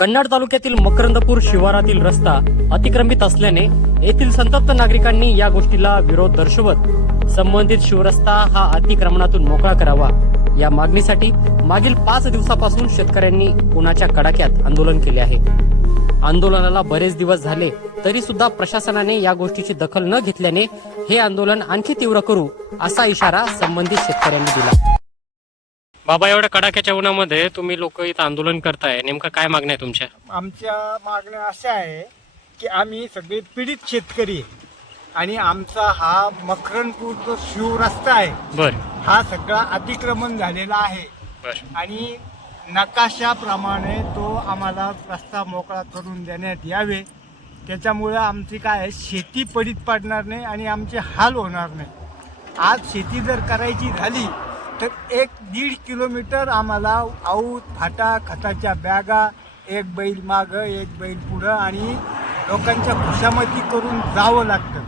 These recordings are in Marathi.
कन्नड तालुक्यातील मकरंदपूर शिवारातील रस्ता अतिक्रमित असल्याने येथील संतप्त नागरिकांनी या गोष्टीला विरोध दर्शवत संबंधित शिवरस्ता हा अतिक्रमणातून मोकळा करावा या मागणीसाठी मागील 5 दिवसापासून शेतकऱ्यांनी उन्हाच्या कडाक्यात आंदोलन केले आहे। आंदोलनाला बरेच दिवस झाले तरी सुद्धा प्रशासनाने या गोष्टीची दखल न घेतल्याने हे आंदोलन आणखी तीव्र करू असा इशारा संबंधित शेतकऱ्यांनी दिला। बाबा, एवढ्या कडाक्याच्या उन्हामध्ये तुम्ही लोक इथं आंदोलन करताय, नेमकं काय मागण्या आहे तुमच्या? आमच्या मागण्या अशा आहे की आम्ही सगळे पीडित शेतकरी आहे आणि आमचा हा मकरंदपूर जो शिवरस्ता आहे बर हा सगळा अतिक्रमण झालेला आहे बर आणि नकाशाप्रमाणे तो आम्हाला रस्ता मोकळा करून देण्यात यावे। त्याच्यामुळे आमची काय आहे, शेती पडीत पडणार नाही आणि आमचे हाल होणार नाही। आज शेती जर करायची झाली तर 1-1.5 किलोमीटर आम्हाला आऊत फाटा खताच्या बॅगा, एक बैल मागं एक बैल पुढं आणि लोकांच्या खुशामती करून जावं लागतं।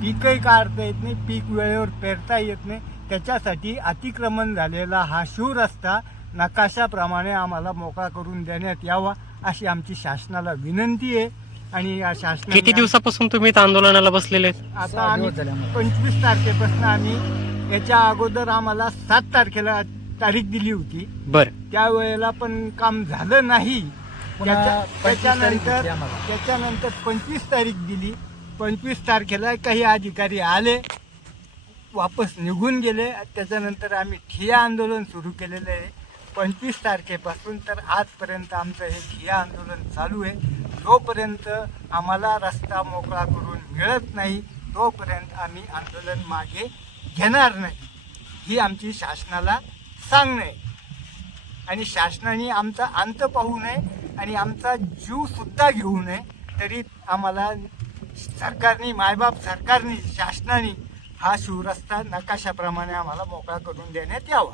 पीकही काढता येत नाही, पीक वेळेवर पेरता येत नाही। त्याच्यासाठी अतिक्रमण झालेला हा शिवरस्ता नकाशाप्रमाणे आम्हाला मोकळा करून देण्यात यावा अशी आमची शासनाला विनंती आहे। आणि या शासनाने किती दिवसापासून तुम्ही इथं आंदोलनाला बसलेले? आता आम्ही 25 तारखेपासून आम्ही याच्या अगोदर आम्हाला 7 तारखेला तारीख दिली होती, बर त्यावेळेला पण काम झालं नाही। त्याच्यानंतर 25 तारीख दिली। 25 तारखेला काही अधिकारी आले, वापस निघून गेले। त्याच्यानंतर आम्ही ठिय्या आंदोलन सुरू केलेलं आहे 25 तारखेपासून तर आजपर्यंत आमचं हे ठिय्या आंदोलन चालू आहे। जोपर्यंत आम्हाला रस्ता मोकळा करून मिळत नाही तोपर्यंत आम्ही आंदोलन मागे घेणार नाही ही आमची शासनाला सांगणं आहे। आणि शासनाने आमचा अंत पाहू नये आणि आमचा जीव सुद्धा घेऊ नये, तरी आम्हाला सरकारने, मायबाप सरकारने, शासनाने हा शिवरस्ता नकाशाप्रमाणे आम्हाला मोकळा करून देण्यात यावा।